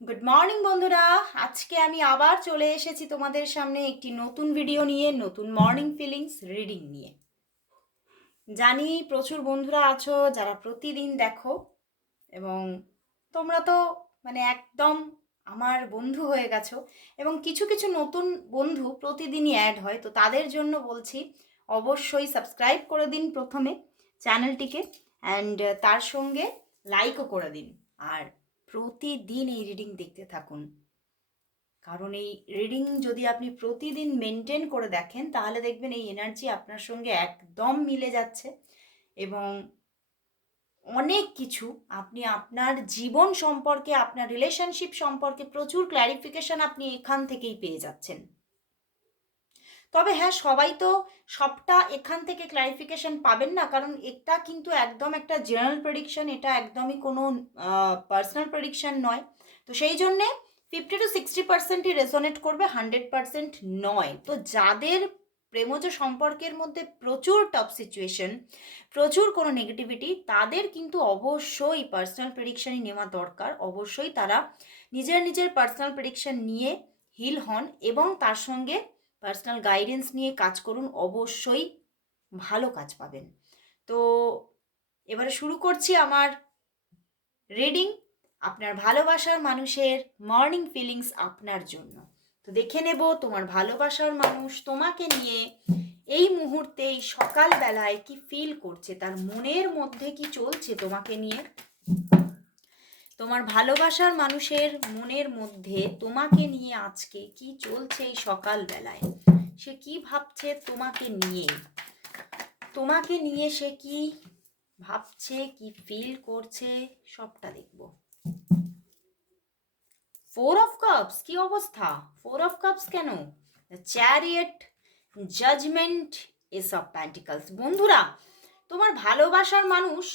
Good morning বন্ধুরা। আজকে আমি আবার চলে এসেছি তোমাদের সামনে একটি নতুন ভিডিও নিয়ে, নতুন মর্নিং ফিলিংস রিডিং নিয়ে। জানি প্রচুর বন্ধুরা আছো, যারা প্রতিদিন দেখো, এবং তোমরা তো মানে একদম আমার বন্ধু হয়ে গেছো, এবং কিছু কিছু নতুন বন্ধু প্রতিদিনই অ্যাড হয়, তো তাদের জন্য বলছি, অবশ্যই সাবস্ক্রাইব করে দিন প্রথমে চ্যানেলটিকে অ্যান্ড তার সঙ্গে লাইকও করে দিন। আর প্রতিদিন এই রিডিং দেখতে থাকুন। কারণ এই রিডিং যদি আপনি প্রতিদিন মেনটেন করে দেখেন, তাহলে দেখবেন এই এনার্জি আপনার সঙ্গে একদম মিলে যাচ্ছে এবং অনেক কিছু আপনি আপনার জীবন সম্পর্কে, আপনার রিলেশনশিপ সম্পর্কে প্রচুর ক্ল্যারিফিকেশান আপনি এখান থেকেই পেয়ে যাচ্ছেন। তবে হ্যাঁ সবাই তো সবটা এখান থেকে ক্ল্যারিফিকেশন পাবেন না। কারণ এটা কিন্তু একদম একটা জেনারেল প্রেডিকশন এটা একদমই কোনো পার্সোনাল প্রেডিকশন নয়। তো সেই জন্যে ফিফটি টু সিক্সটি পার্সেন্টই রেজোনেট করবে হান্ড্রেড পার্সেন্ট নয়। তো যাদের প্রেমজ সম্পর্কের মধ্যে প্রচুর টপ সিচুয়েশন প্রচুর কোনো নেগেটিভিটি তাদের কিন্তু অবশ্যই পার্সোনাল প্রেডিকশানই নেওয়া দরকার। অবশ্যই তারা নিজের নিজের পার্সোনাল প্রেডিকশন নিয়ে হিল হন এবং তার সঙ্গে পার্সোনাল গাইডেন্স নিয়ে কাজ করুন, অবশ্যই ভালো কাজ পাবেন। তো এবারে শুরু করছি আমার রিডিং আপনার ভালোবাসার মানুষের মর্নিং ফিলিংস আপনার জন্য। তো দেখে নেব তোমার ভালোবাসার মানুষ তোমাকে নিয়ে এই মুহূর্তে এই সকালবেলায় কি ফিল করছে, তার মনের মধ্যে কি চলছে তোমাকে নিয়ে। তোমার ভালোবাসার মানুষের মনের মধ্যে তোমাকে নিয়ে আজকে কি চলছে এই সকালবেলায়? সে কি ভাবছে তোমাকে নিয়ে? তোমাকে নিয়ে সে কি ভাবছে, কি ফিল করছে, সবটা দেখব। ফোর অফ কাপস কি অবস্থা? ফোর অফ কাপস কেন? চ্যারিয়েট জাজমেন্ট এসব প্যান্টিকালস বন্ধুরা, তোমার ভালোবাসার মানুষ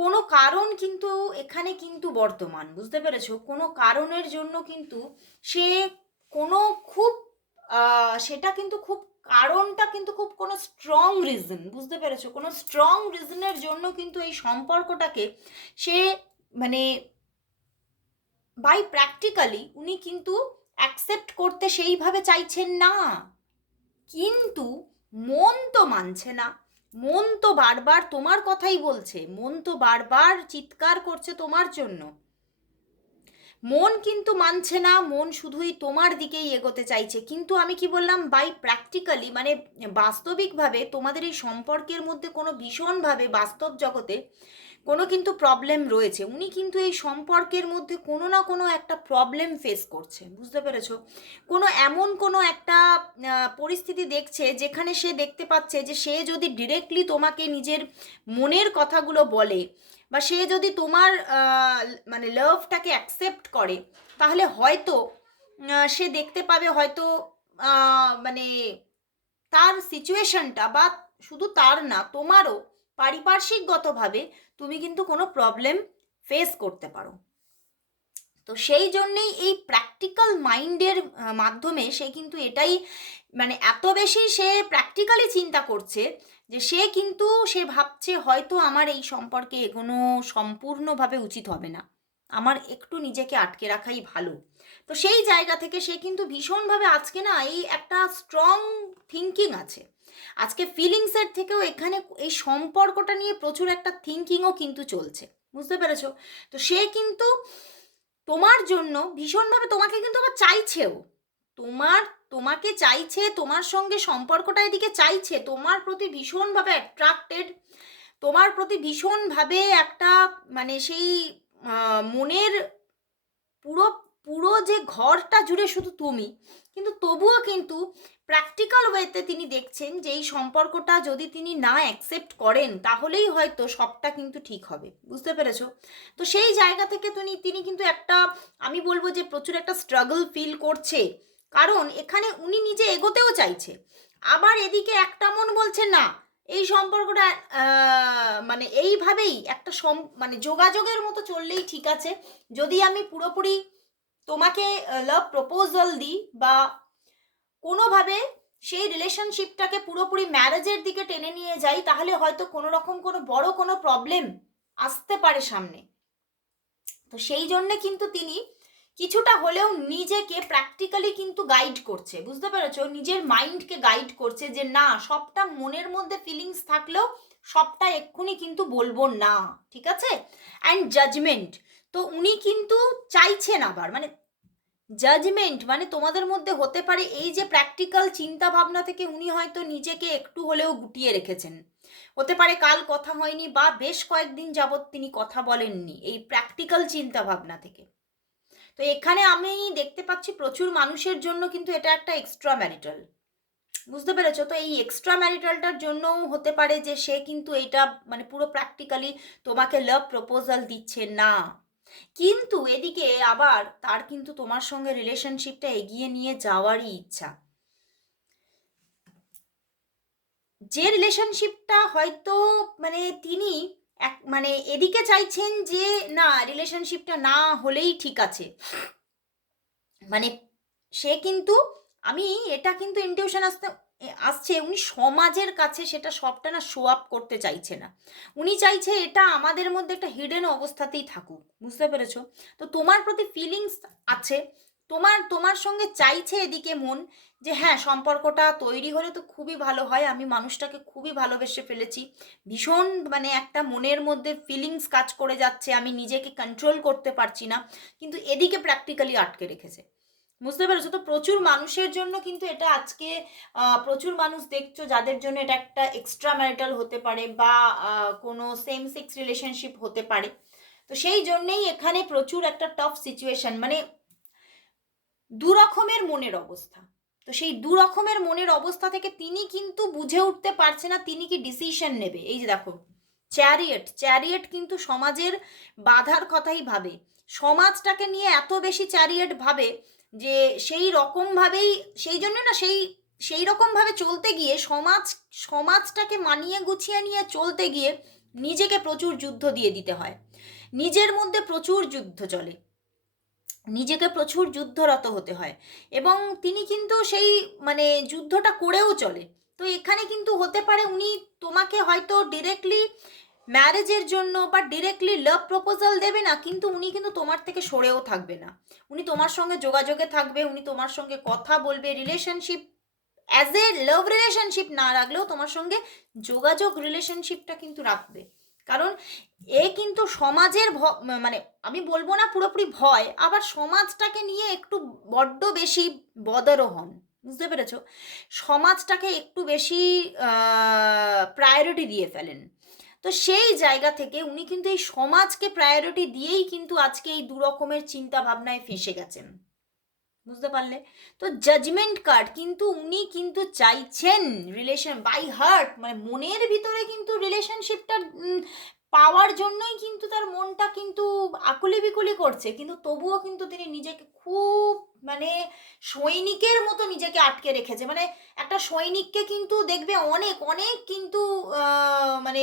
কোনো কারণ কিন্তু এখানে কিন্তু বর্তমান, বুঝতে পেরেছ? কোনো কারণের জন্য কিন্তু সে কোনো খুব সেটা কিন্তু খুব, কারণটা কিন্তু খুব কোনো স্ট্রং রিজন বুঝতে পেরেছ? কোনো স্ট্রং রিজনের জন্য কিন্তু এই সম্পর্কটাকে সে মানে বাই প্র্যাকটিক্যালি উনি কিন্তু অ্যাকসেপ্ট করতে সেইভাবে চাইছেন না। কিন্তু মন তো মানছে না। মন তো বারবার তোমার কথাই বলছে, মন তো বারবার চিৎকার করছে তোমার জন্য। মন কিন্তু মানছে না, মন শুধুই তোমার দিকেই এগোতে চাইছে। কিন্তু আমি কি বললাম বাই প্র্যাকটিক্যালি মানে বাস্তবিকভাবে তোমাদের এই সম্পর্কের মধ্যে কোনো ভীষণভাবে বাস্তব জগতে কোনো কিন্তু প্রবলেম রয়েছে। উনি কিন্তু এই সম্পর্কের মধ্যে কোনো না কোনো একটা প্রবলেম ফেস করছে বুঝতে পেরেছ? কোনো এমন কোনো একটা পরিস্থিতি দেখছে যেখানে সে দেখতে পাচ্ছে যে সে যদি ডিরেক্টলি তোমাকে নিজের মনের কথাগুলো বলে বা সে যদি তোমার মানে লাভটাকে অ্যাকসেপ্ট করে, তাহলে হয়তো সে দেখতে পাবে হয়তো মানে তার সিচুয়েশনটা বা শুধু তার না, তোমারও পারিপার্শ্বিকগতভাবে তুমি কিন্তু কোনো প্রবলেম ফেস করতে পারো। তো সেই জন্যেই এই প্র্যাকটিক্যাল মাইন্ডের মাধ্যমে সে কিন্তু এটাই মানে এত বেশি সে প্র্যাকটিক্যালি চিন্তা করছে যে সে কিন্তু, সে ভাবছে হয়তো আমার এই সম্পর্কে এগোনো সম্পূর্ণভাবে উচিত হবে না। আমার একটু নিজেকে আটকে রাখাই ভালো। তো সেই জায়গা থেকে সে কিন্তু ভীষণভাবে আজকে না এই একটা স্ট্রং থিঙ্কিং আছে। আজকে ফিলিংসের থেকেও এখানে এই সম্পর্কটা নিয়ে প্রচুর একটা থিঙ্কিংও কিন্তু চলছে, বুঝতে পেরেছ? তো সে কিন্তু তোমার জন্য ভীষণভাবে তোমাকে কিন্তু আবার চাইছেও। তোমার, তোমাকে চাইছে, তোমার সঙ্গে সম্পর্কটা এদিকে চাইছে, তোমার প্রতি ভীষণভাবে অ্যাট্রাক্টেড তোমার প্রতি ভীষণভাবে একটা মানে সেই মনের পুরো পুরো যে ঘরটা জুড়ে শুধু তুমি, কিন্তু তবুও কিন্তু প্র্যাকটিক্যাল ওয়েতে তিনি দেখছেন যে এই সম্পর্কটা যদি তিনি না অ্যাকসেপ্ট করেন, তাহলেই হয়তো সবটা কিন্তু ঠিক হবে। বুঝতে পেরেছ? তো সেই জায়গা থেকে তিনি তিনি কিন্তু একটা, আমি বলব যে প্রচুর একটা স্ট্রাগল ফিল করছে। কারণ এখানে উনি নিজে এগোতেও চাইছে। আবার এদিকে একটা মন বলছে, না, এই সম্পর্কটা মানে এইভাবেই একটা সম মানে যোগাযোগের মতো চললেই ঠিক আছে। যদি আমি পুরোপুরি তোমাকে লাভ প্রপোজাল দিই বা কোনোভাবে সেই রিলেশনশিপটাকে পুরোপুরি ম্যারেজের দিকে টেনে নিয়ে যাই, তাহলে হয়তো কোনো রকম কোনো বড় কোনো প্রবলেম আসতে পারে সামনে। তো সেই জন্যে কিন্তু তিনি কিছুটা হলেও নিজেকে প্র্যাকটিক্যালি কিন্তু গাইড করছে, বুঝতে পেরেছ? নিজের মাইন্ডকে গাইড করছে যে, না, সবটা মনের মধ্যে ফিলিংস থাকলেও সবটা এক্ষুনি কিন্তু বলব না। ঠিক আছে? অ্যান্ড জাজমেন্ট তো উনি কিন্তু চাইছেন আবার মানে জাজমেন্ট মানে তোমাদের মধ্যে হতে পারে এই যে প্র্যাকটিক্যাল চিন্তা ভাবনা থেকে উনি হয়তো নিজেকে একটু হলেও গুটিয়ে রেখেছেন। হতে পারে কাল কথা হয়নি বা বেশ কয়েকদিন যাবৎ তিনি কথা বলেননি এই প্র্যাকটিক্যাল চিন্তা ভাবনা থেকে। তো এখানে আমি দেখতে পাচ্ছি প্রচুর মানুষের জন্য কিন্তু এটা একটা এক্সট্রা ম্যারিটাল বুঝতে পেরেছ? তো এই এক্সট্রা ম্যারিটালটার জন্যও হতে পারে যে সে কিন্তু এটা মানে পুরো প্র্যাকটিক্যালি তোমাকে লাভ প্রপোজাল দিচ্ছে না। কিন্তু এদিকে আবার তার কিন্তু তোমার সঙ্গে রিলেশনশিপটা এগিয়ে নিয়ে যাওয়ারই ইচ্ছা। যে রিলেশনশিপটা হয়তো মানে তিনি এক মানে এদিকে চাইছেন যে না রিলেশনশিপটা না হলেই ঠিক আছে। মানে সে কিন্তু, আমি এটা কিন্তু ইনটিউশন আসতে আসছে, উনি সমাজের কাছে সেটা সবটা না শো আপ করতে চাইছে না। উনি চাইছে এটা আমাদের মধ্যে একটা হিডেন অবস্থাতেই থাকুক, বুঝতে পেরেছ? তো তোমার প্রতি ফিলিংস আছে, তোমার তোমার সঙ্গে চাইছে এদিকে মন যে হ্যাঁ সম্পর্কটা তৈরি হলে তো খুবই ভালো হয়, আমি মানুষটাকে খুবই ভালোবেসে ফেলেছি। ভীষণ মানে একটা মনের মধ্যে ফিলিংস কাজ করে যাচ্ছে, আমি নিজেকে কন্ট্রোল করতে পারছি না, কিন্তু এদিকে প্র্যাকটিক্যালি আটকে রেখেছে। বুঝতে পেরেছ? তো প্রচুর মানুষের জন্য কিন্তু এটা আজকে প্রচুর মানুষ দেখছ যাদের জন্য এটা একটা এক্সট্রা ম্যারিটাল হতে পারে বা কোনো সেম সেক্স রিলেশনশিপ হতে পারে। তো সেই জন্যেই এখানে প্রচুর একটা টফ সিচুয়েশন মানে দু রকমের মনের অবস্থা। তো সেই দু রকমের মনের অবস্থা থেকে তিনি কিন্তু বুঝে উঠতে পারছে না, তিনি কি ডিসিশন নেবে? এই যে দেখো চ্যারিয়েট চ্যারিয়েট কিন্তু সমাজের বাধার কথাই ভাবে। সমাজটাকে নিয়ে এত বেশি চ্যারিয়েট ভাবে যে সেই রকমভাবেই, সেই জন্য না সেই সেই রকমভাবে চলতে গিয়ে সমাজ, সমাজটাকে মানিয়ে গুছিয়ে নিয়ে চলতে গিয়ে নিজেকে প্রচুর যুদ্ধ দিয়ে দিতে হয়। নিজের মধ্যে প্রচুর যুদ্ধ চলে। নিজেকে প্রচুর যুদ্ধরত হতে হয়। এবং তিনি কিন্তু সেই মানে যুদ্ধটা করেও চলে। তো এখানে কিন্তু হতে পারে উনি তোমাকে হয়তো ডিরেক্টলি ম্যারেজের জন্য বা ডিরেক্টলি লাভ প্রপোজাল দেবে না, কিন্তু উনি কিন্তু তোমার থেকে সরেও থাকবে না। উনি তোমার সঙ্গে যোগাযোগে থাকবে, উনি তোমার সঙ্গে কথা বলবে relationship as a love relationship না রাখলেও তোমার সঙ্গে যোগাযোগ রিলেশনশিপটা কিন্তু রাখবে। কারণ এ কিন্তু সমাজের মানে আমি বলব না পুরোপুরি ভয়, আবার সমাজটাকে নিয়ে একটু বড্ড বেশি বদরও হন। বুঝতে পেরেছ? সমাজটাকে একটু বেশি প্রায়োরিটি দিয়ে ফেলেন। তো সেই জায়গা থেকে উনি কিন্তু এই সমাজকে প্রায়োরিটি দিয়েই কিন্তু আজকে এই দুরকমের চিন্তা ভাবনায় ফেঁসে গেছেন। বুঝতে পারলে? তো জাজমেন্ট কার্ড কিন্তু উনি কিন্তু চাইছেন রিলেশন বাই হার্ট মানে মনের ভিতরে কিন্তু রিলেশনশিপটা পাওয়ার জন্যই কিন্তু তার মনটা কিন্তু আকুলি বিকুলি করছে। কিন্তু তবুও কিন্তু তিনি নিজেকে খুব মানে সৈনিকের মতো নিজেকে আটকে রেখেছে। মানে একটা সৈনিককে কিন্তু দেখবে অনেক অনেক কিন্তু মানে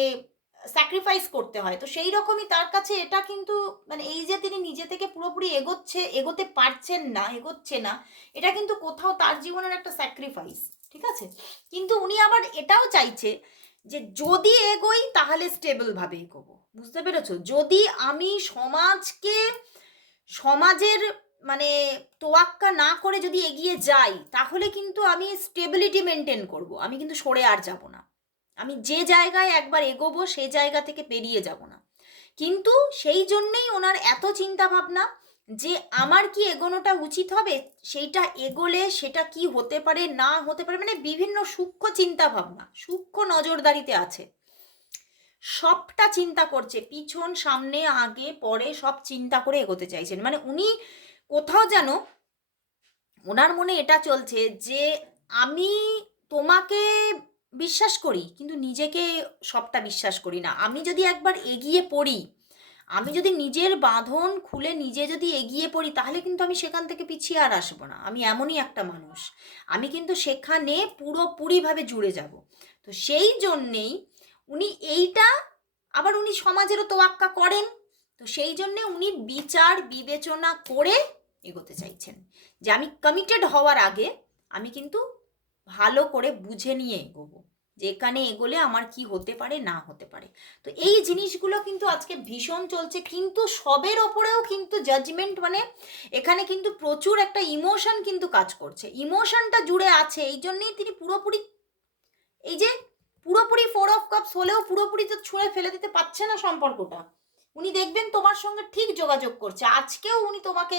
স্যাক্রিফাইস করতে হয়। তো সেই রকমই তার কাছে এটা কিন্তু মানে এই যে তিনি নিজে থেকে পুরোপুরি এগোচ্ছে, এগোতে পারছেন না, এগোচ্ছে না, এটা কিন্তু কোথাও তার জীবনের একটা স্যাক্রিফাইস ঠিক আছে? কিন্তু উনি আবার এটাও চাইছে যে যদি এগোই তাহলে স্টেবল ভাবে এগোবো। বুঝতে পেরেছ? যদি আমি সমাজকে, সমাজের মানে তোয়াক্কা না করে যদি এগিয়ে যাই, তাহলে কিন্তু আমি স্টেবিলিটি মেনটেন করব। আমি কিন্তু সরে আর যাব না। আমি যে জায়গায় একবার এগোবো, সেই জায়গা থেকে পেরিয়ে যাব না। কিন্তু সেই জন্যেই ওনার এত চিন্তা ভাবনা যে আমার কি এগোনোটা উচিত হবে, সেইটা এগোলে সেটা কি হতে পারে, না হতে পারে মানে বিভিন্ন সূক্ষ্ম চিন্তা ভাবনা সূক্ষ্ম নজরদারিতে আছে। সবটা চিন্তা করছে, পিছন, সামনে, আগে, পরে সব চিন্তা করে এগোতে চাইছেন। মানে উনি কোথাও যেন ওনার মনে এটা চলছে যে আমি তোমাকে বিশ্বাস করি, কিন্তু নিজেকে সবটা বিশ্বাস করি না। আমি যদি একবার এগিয়ে পড়ি, আমি যদি নিজের বাঁধন খুলে নিজে যদি এগিয়ে পড়ি, তাহলে কিন্তু আমি সেখান থেকে পিছিয়ে আর আসব না। আমি এমনই একটা মানুষ। আমি কিন্তু সেখানে পুরোপুরিভাবে জুড়ে যাব। তো সেই জন্যেই উনি এইটা আবার উনি সমাজেরও তোয়াক্কা করেন। তো সেই জন্যে উনি বিচার, বিবেচনা করে এগোতে চাইছেন। যে আমি কমিটেড হওয়ার আগে আমি কিন্তু ভালো করে বুঝে নিয়ে এগোবো। যে এখানে এগোলে আমার কি হতে পারে, না হতে পারে। তো এই জিনিসগুলো কিন্তু আজকে ভীষণ চলছে, কিন্তু সবের ওপরেও কিন্তু জাজমেন্ট মানে এখানে কিন্তু প্রচুর একটা ইমোশন কিন্তু কাজ করছে। ইমোশনটা জুড়ে আছে, এই জন্যেই তিনি পুরোপুরি এই যে পুরোপুরি ফোর অফ কাপস হলেও পুরোপুরি তো ছুঁড়ে ফেলে দিতে পারছে না সম্পর্কটা। উনি দেখবেন তোমার সঙ্গে ঠিক যোগাযোগ করছে। আজকেও উনি তোমাকে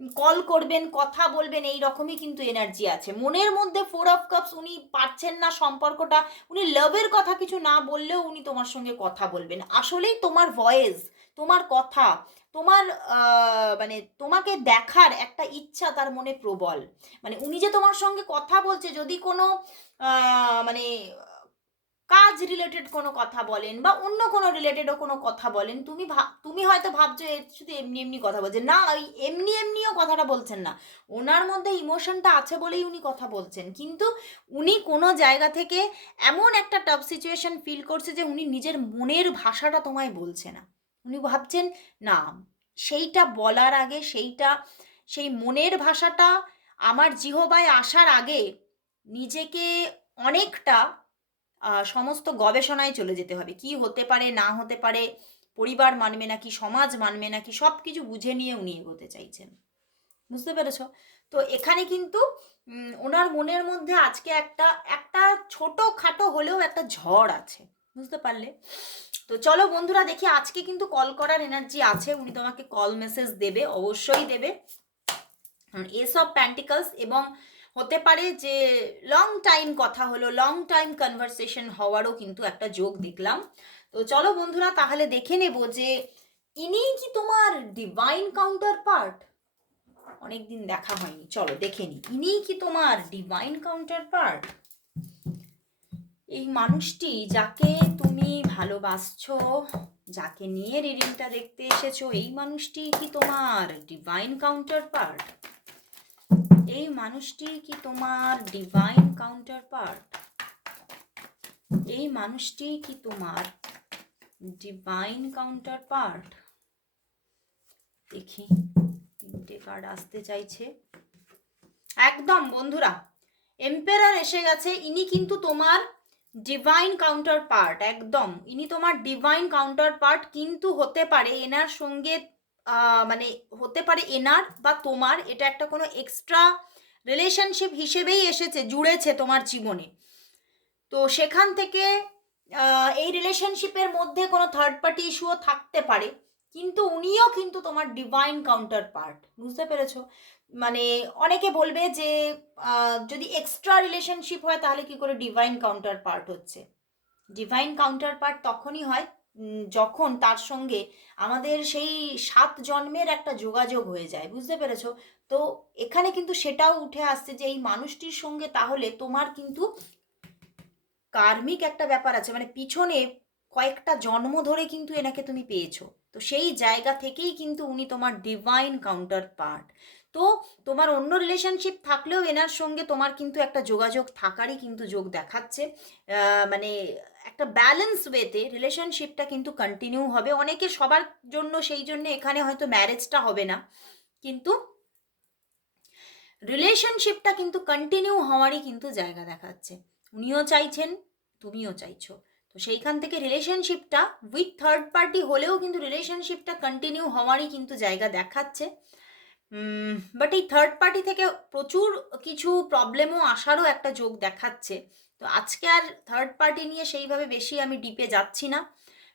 কল করবেন, কথা বলবেন, এই রকমই কিন্তু এনার্জি আছে। মনের মধ্যে ফোর অফ কাপস উনি পারছেন না সম্পর্কটা, উনি লাভের কথা কিছু না বললেও উনি তোমার সঙ্গে কথা বলবেন। আসলেই তোমার ভয়েস তোমার কথা, তোমার মানে তোমাকে দেখার একটা ইচ্ছা তার মনে প্রবল। মানে উনি যে তোমার সঙ্গে কথা বলছে, যদি কোনো মানে কাজ রিলেটেড কোনো কথা বলেন বা অন্য কোনো রিলেটেডও কোনো কথা বলেন, তুমি তুমি হয়তো ভাবছ এ শুধু এমনি এমনি কথা বলছেন না, ওই এমনি এমনিও কথাটা বলছেন না। ওনার মধ্যে ইমোশনটা আছে বলেই উনি কথা বলছেন। কিন্তু উনি কোনো জায়গা থেকে এমন একটা টাফ সিচুয়েশন ফিল করছে যে উনি নিজের মনের ভাষাটা তোমায় বলছে না। উনি ভাবছেন, না, সেইটা বলার আগে সেইটা, সেই মনের ভাষাটা আমার জিহবায় আসার আগে নিজেকে অনেকটা সমস্ত গবেষণায় চলে যেতে হবে। কি হতে পারে, না হতে পারে, পরিবার মানবে নাকি, সমাজ মানবে নাকি সব কিছু বুঝে নিয়ে উনি এগোতে চাইছেন। বুঝতে পেরেছ? তো এখানে কিন্তু ওনার মনের মধ্যে আজকে একটা একটা ছোট খাটো হলেও একটা ঝড় আছে। বুঝতে পারলে? তো চলো বন্ধুরা দেখি, আজকে কিন্তু কল করার এনার্জি আছে। উনি তোমাকে কল মেসেজ দেবে, অবশ্যই দেবে। এসব প্যান্টিকলস এবং হতে পারে যে লং টাইম কথা হলো লং টাইম কনভারসেশন হওয়ারও কিন্তু একটা যোগ দেখলাম। তো চলো বন্ধুরা, তাহলে দেখে নেব যে ইনি কি তোমার ডিভাইন কাউন্টার পার্ট অনেকদিন দেখা হয়নি, চলো দেখে নি। ইনি কি তোমার ডিভাইন কাউন্টার পার্ট এই মানুষটি যাকে তুমি ভালোবাসছো, যাকে নিয়ে রিডিংটা দেখতে এসেছ, এই মানুষটি কি তোমার ডিভাইন কাউন্টার পার্ট এই মানুষটি কি তোমার ডিভাইন কাউন্টার পার্ট এই মানুষটি কি তোমার ডিভাইন কাউন্টার পার্ট দেখি, তিনটে কার্ড আসতে চাইছে। একদম, বন্ধুরা এম্পেরার এসে গেছে, ইনি কিন্তু তোমার ডিভাইন কাউন্টার পার্ট একদম। ইনি তোমার ডিভাইন কাউন্টার পার্ট কিন্তু হতে পারে, এনার সঙ্গে মানে হতে পারে এনার বা তোমার, এটা একটা কোনো এক্সট্রা রিলেশনশিপ হিসেবেই এসেছে, জুড়েছে তোমার জীবনে। তো সেখান থেকে এই রিলেশনশিপের মধ্যে কোনো থার্ড পার্টি ইস্যুও থাকতে পারে, কিন্তু উনিও কিন্তু তোমার ডিভাইন কাউন্টার পার্ট বুঝতে পেরেছ? মানে অনেকে বলবে যে যদি এক্সট্রা রিলেশনশিপ হয় তাহলে কি করে ডিভাইন কাউন্টার পার্ট হচ্ছে? ডিভাইন কাউন্টার পার্ট তখনই হয় যখন তার সঙ্গে আমাদের সেই সাত জন্মের একটা যোগাযোগ হয়ে যায়, বুঝতে পেরেছ? তো এখানে কিন্তু সেটাও উঠে আসছে যে এই মানুষটির সঙ্গে তাহলে তোমার কিন্তু কার্মিক একটা ব্যাপার আছে মানে পিছনে কয়েকটা জন্ম ধরে কিন্তু এনাকে তুমি পেয়েছ। তো সেই জায়গা থেকেই কিন্তু উনি তোমার ডিভাইন কাউন্টার পার্ট তো তোমার অন্য রিলেশনশিপ থাকলেও এনার সঙ্গে তোমার কিন্তু একটা যোগাযোগ থাকারই কিন্তু যোগ দেখাচ্ছে। মানে একটা ব্যালেন্স ওয়েতে রিলেশনশিপটা কিন্তু কন্টিনিউ হবে। অনেকে সবার জন্য সেই জন্য এখানে হয়তো ম্যারেজটা হবে না। কিন্তু রিলেশনশিপটা কিন্তু কন্টিনিউ হওয়ারই কিন্তু জায়গা দেখাচ্ছে। উনিও চাইছেন, তুমিও চাইছো। তো সেইখান থেকে রিলেশনশিপটা উইথ থার্ড পার্টি হলেও কিন্তু রিলেশনশিপটা কন্টিনিউ হওয়ারই কিন্তু জায়গা দেখাচ্ছে। বাট এই থার্ড পার্টি থেকে প্রচুর কিছু প্রবলেমও আসারও একটা যোগ দেখাচ্ছে। তো আজকে আর থার্ড পার্টি নিয়ে সেইভাবে বেশি আমি ডিপে যাচ্ছি না।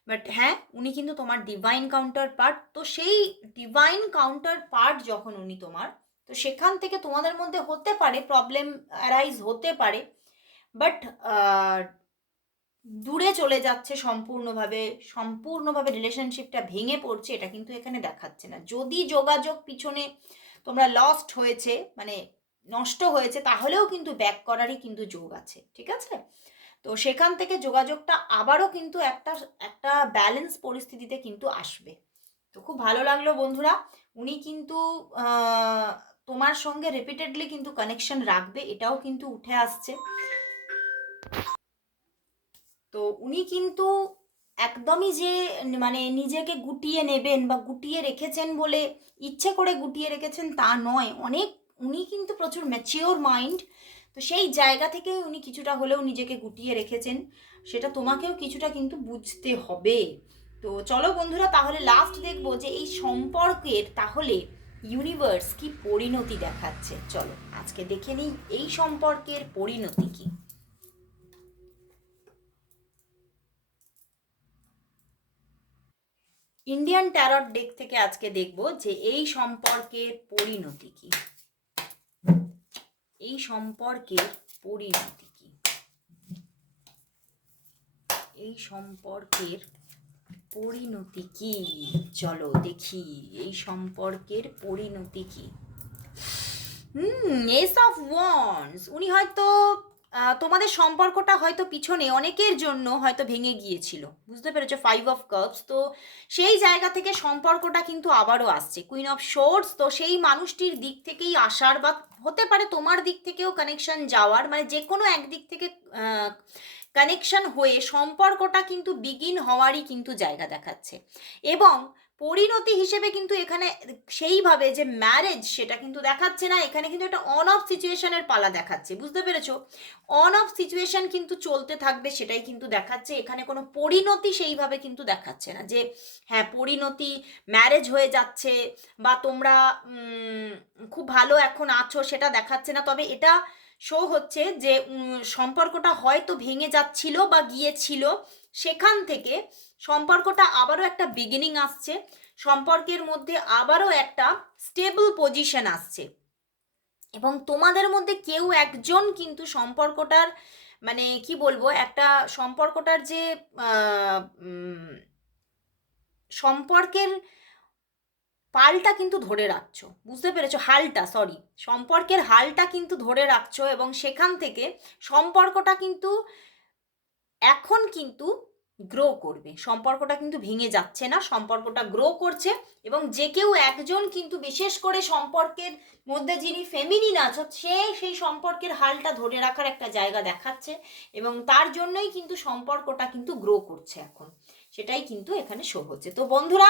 বাট হ্যাঁ উনি কিন্তু তোমার ডিভাইন কাউন্টার পার্ট তো সেই ডিভাইন কাউন্টার পার্ট যখন উনি তোমার, তো সেখান থেকে তোমাদের মধ্যে হতে পারে প্রবলেম অ্যারাইজ হতে পারে। বাট দূরে চলে যাচ্ছে সম্পূর্ণভাবে সম্পূর্ণভাবে রিলেশনশিপটা ভেঙে পড়ছে, এটা কিন্তু এখানে দেখাচ্ছে না। যদি যোগাযোগ পিছনে তোমরা লস্ট হয়েছে মানে নষ্ট হয়েছে, তাহলেও কিন্তু ব্যাক করারই কিন্তু যোগ আছে, ঠিক আছে? তো সেখান থেকে যোগাযোগটা আবারও কিন্তু একটা একটা ব্যালেন্স পরিস্থিতিতে কিন্তু আসবে। তো খুব ভালো লাগল বন্ধুরা, উনি কিন্তু তোমার সঙ্গে রিপিটেডলি কিন্তু কানেকশন রাখবে, এটাও কিন্তু উঠে আসছে। তো উনি কিন্তু একদমই যে মানে নিজেকে গুটিয়ে নেবেন বা গুটিয়ে রেখেছেন বলে, ইচ্ছে করে গুটিয়ে রেখেছেন তা নয়, অনেক, উনি কিন্তু প্রচুর ম্যাচিওর মাইন্ড তো সেই জায়গা থেকে উনি কিছুটা হলেও নিজেকে গুটিয়ে রেখেছেন। সেটা তোমাকেও কিছুটা কিন্তু বুঝতে হবে। তো চলো বন্ধুরা, তাহলে লাস্ট দেখব যে এই সম্পর্কের তাহলে ইউনিভার্স কি পরিণতি দেখাচ্ছে। চলো, আজকে দেখে নিই এই সম্পর্কের পরিণতি কি। ইন্ডিয়ান ট্যারট ডেক থেকে আজকে দেখব যে এই সম্পর্কের পরিণতি কি। এই সম্পর্কের পরিণতি কি? এই সম্পর্কের পরিণতি কি? চলো দেখি, এই সম্পর্কের পরিণতি কি? হুম এস অফ ওয়ান্স উনি হয়তো তোমাদের সম্পর্কটা হয়তো পিছনে অনেকের জন্য হয়তো ভেঙে গিয়েছিল। বুঝতে পেরেছ? ফাইভ অফ কাপস তো সেই জায়গা থেকে সম্পর্কটা কিন্তু আবারও আসছে। কুইন অফ শোর্স তো সেই মানুষটির দিক থেকেই আসার বা হতে পারে তোমার দিক থেকেও কানেকশন যাওয়ার মানে যে কোনো একদিক থেকে কানেকশন হয়ে সম্পর্কটা কিন্তু বিগিন হওয়ারই কিন্তু জায়গা দেখাচ্ছে। এবং পরিণতি হিসেবে কিন্তু এখানে সেইভাবে যে ম্যারেজ সেটা কিন্তু দেখাচ্ছে না। এখানে কিন্তু একটা অন অফ সিচুয়েশনের পালা দেখাচ্ছে, বুঝতে পেরেছ? অন অফ সিচুয়েশন কিন্তু চলতে থাকবে সেটাই কিন্তু দেখাচ্ছে। এখানে কোনো পরিণতি সেইভাবে কিন্তু দেখাচ্ছে না যে হ্যাঁ পরিণতি ম্যারেজ হয়ে যাচ্ছে বা তোমরা খুব ভালো এখন আছো সেটা দেখাচ্ছে না। তবে এটা শো হচ্ছে যে সম্পর্কটা হয়তো ভেঙে যাচ্ছিল বা গিয়েছিল সেখান থেকে সম্পর্কটা আবারও একটা বিগিনিং আসছে। সম্পর্কের মধ্যে আবারও একটা স্টেবল পজিশন আসছে। এবং তোমাদের মধ্যে কেউ একজন কিন্তু সম্পর্কটার মানে কি বলব, একটা সম্পর্কটার যে সম্পর্কের পালটা কিন্তু ধরে রাখছো। বুঝতে পেরেছ? হালটা সরি সম্পর্কের হালটা কিন্তু ধরে রাখছো এবং সেখান থেকে সম্পর্কটা কিন্তু এখন কিন্তু গ্রো করবে। সম্পর্কটা কিন্তু ভেঙে যাচ্ছে না, সম্পর্কটা গ্রো করছে এবং যে কেউ একজন কিন্তু বিশেষ করে সম্পর্কের মধ্যে যিনি ফেমিনিন আছো, সে সেই সম্পর্কের হালটা ধরে রাখার একটা জায়গা দেখাচ্ছে এবং তার জন্যই কিন্তু সম্পর্কটা কিন্তু গ্রো করছে এখন। সেটাই কিন্তু এখানে শো হচ্ছে। তো বন্ধুরা,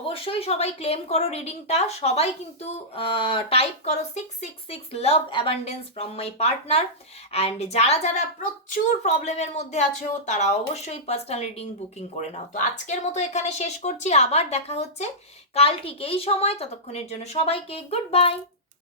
অবশ্যই সবাই ক্লেম করো রিডিংটা সবাই কিন্তু টাইপ করো six six six love abundance from my partner and যারা যারা প্রচুর প্রবলেমের মধ্যে আছো, তারা অবশ্যই পার্সোনাল রিডিং বুকিং করে নাও। তো আজকের মতো এখানে শেষ করছি। আবার দেখা হচ্ছে কাল ঠিক এই সময়। ততক্ষণের জন্য সবাইকে গুড বাই